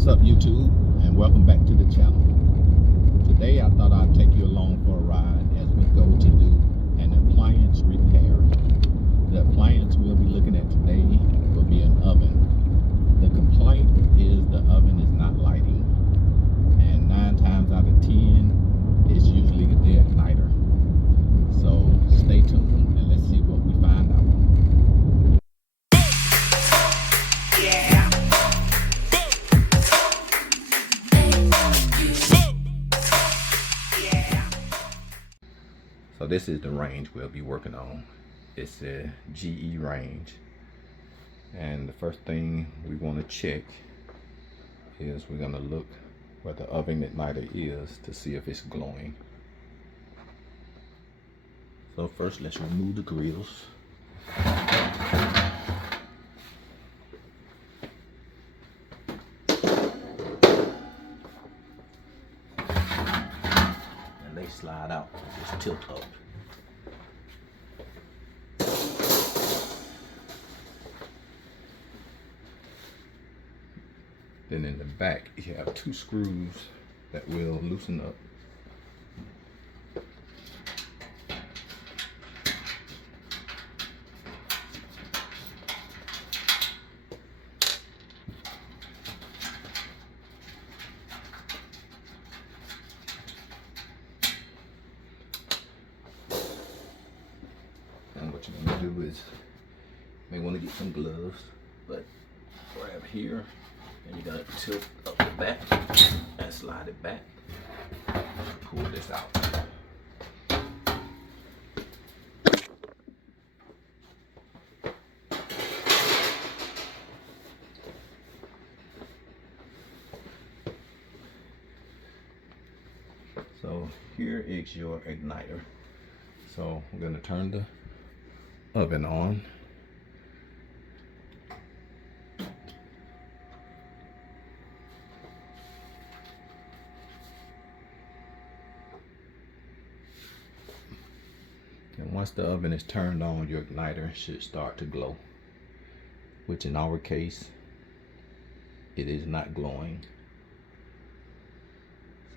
What's up, YouTube, and welcome back to the channel. Today I thought I'd take you along for a ride as we go to do an appliance repair. The appliance we'll be looking at today will be an oven. The complaint is the oven is not lighting, and 9 times out of 10 it's usually the igniter. So stay tuned and let's see what we find out. So this is the range we'll be working on. It's a GE range. And the first thing we want to check is we're going to look where the oven igniter is to see if it's glowing. So first let's remove the grills. And they slide out, just tilt up. Then in the back, you have 2 screws that will loosen up. And what you're going to do is, you may want to get some gloves, but grab here. And you gotta tilt up the back and slide it back. Pull this out. So here is your igniter. So we're gonna turn the oven on. And once the oven is turned on, your igniter should start to glow, which in our case, it is not glowing.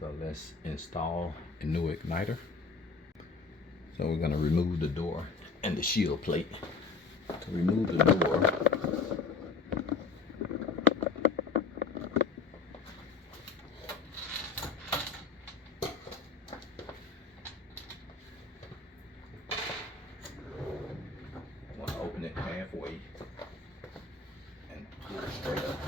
So let's install a new igniter. So we're going to remove the door and the shield plate. To remove the door, open it halfway and pull it straight up.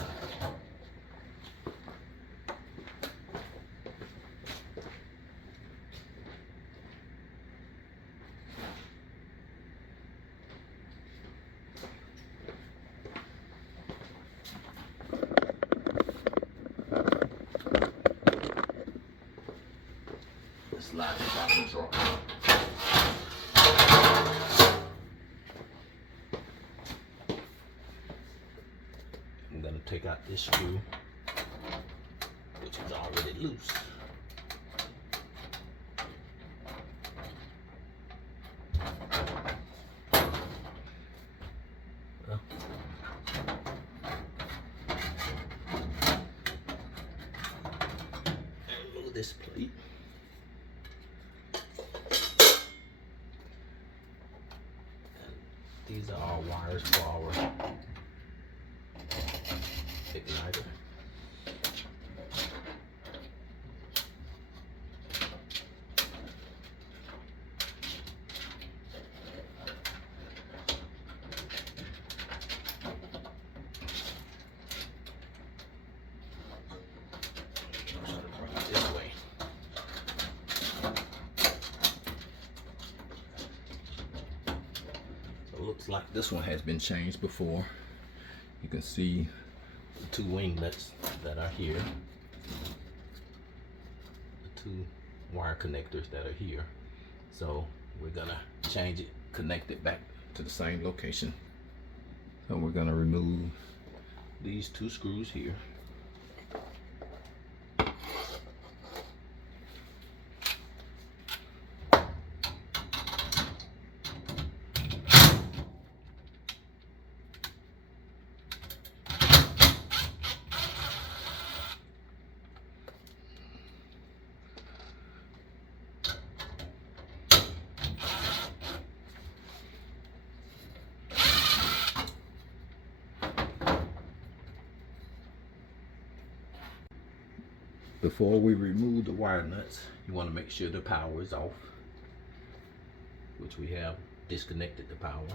Slide it out the drawer. I'm going to take out this screw, which is already loose. Well, and move this plate. And these are our wires for our igniter. This way. So it looks like this one has been changed before. You can see the 2 winglets that are here, the 2 wire connectors that are here. So we're gonna change it, connect it back to the same location. So we're gonna remove these 2 screws here. Before we remove the wire nuts, you want to make sure the power is off, which we have disconnected the power.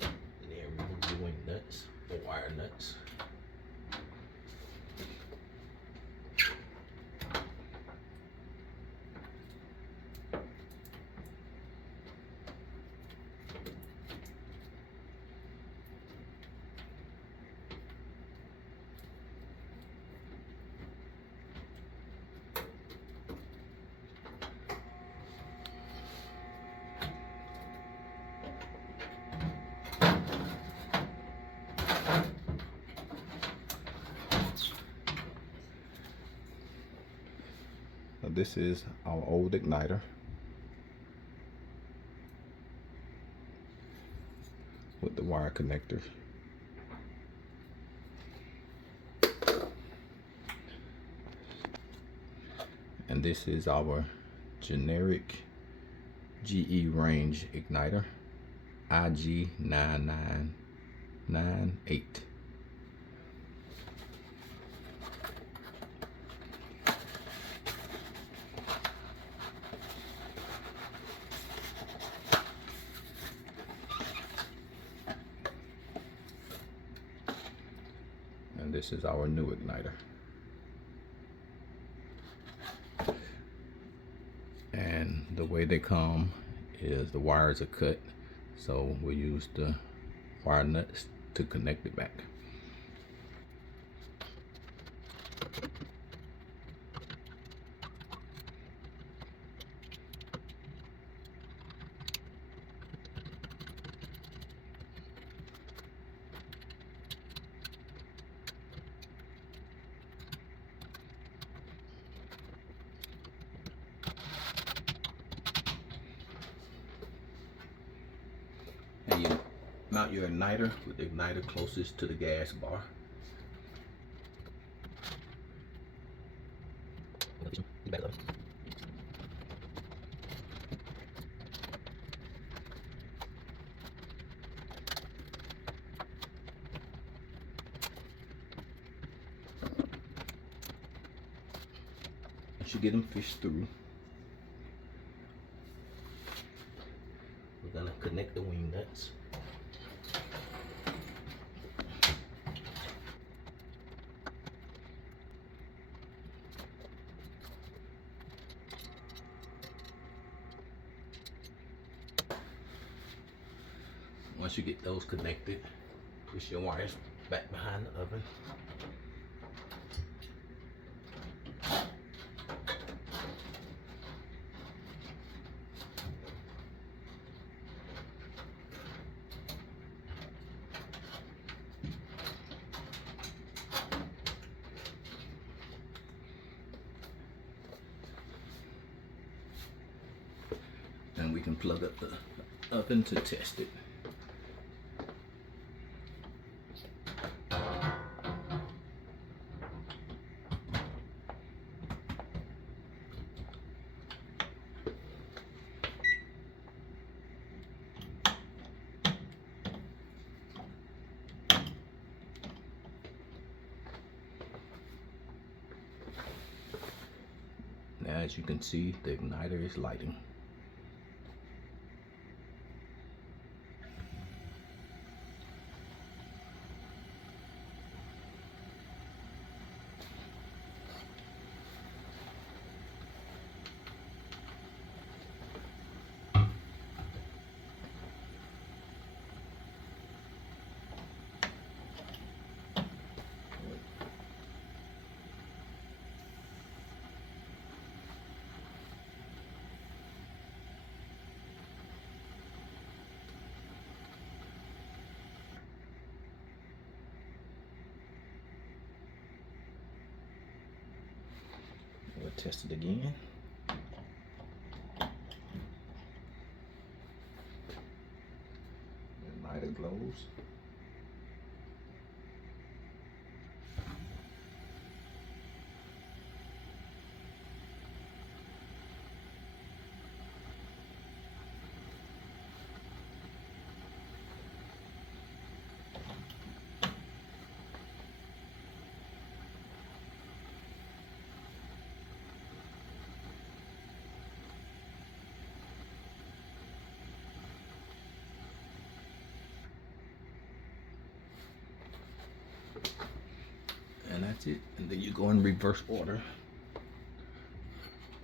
And then remove the wing nuts or wire nuts. This is our old igniter with the wire connector. And this is our generic GE range igniter, IG9998. And this is our new igniter. And the way they come is the wires are cut, so we use the wire nuts to connect it back. And you mount your igniter with the igniter closest to the gas bar. Once you get them fished through, we're gonna connect the wing nuts. Once you get those connected, push your wires back behind the oven. And we can plug up the oven to test it. Now, as you can see, the igniter is lighting. We'll test it again. The lighter glows. That's it. And then you go in reverse order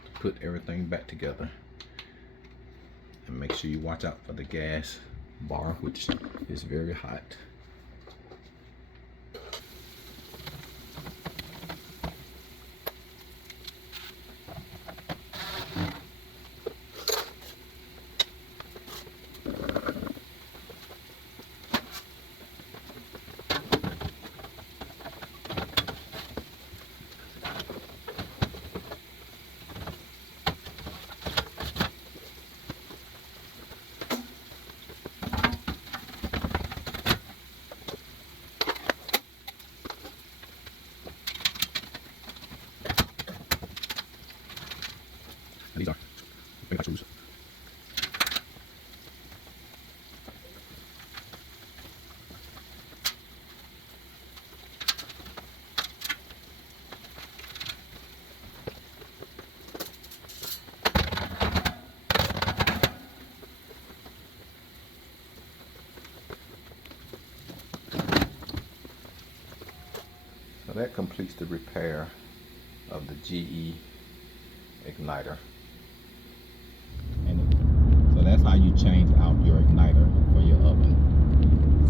to put everything back together. And make sure you watch out for the gas bar, which is very hot. These are big screws. So that completes the repair of the GE igniter. So that's how you change out your igniter for your oven.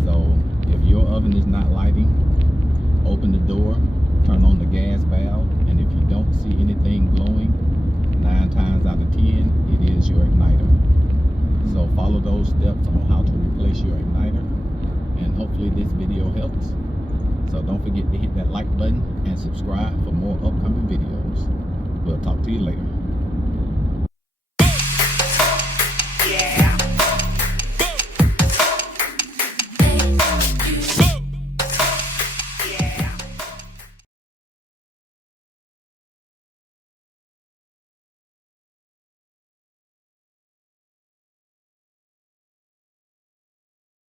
So if your oven is not lighting, open the door, turn on the gas valve, and if you don't see anything glowing, 9 times out of 10, it is your igniter. So follow those steps on how to replace your igniter, and hopefully this video helps. So don't forget to hit that like button and subscribe for more upcoming videos. We'll talk to you later.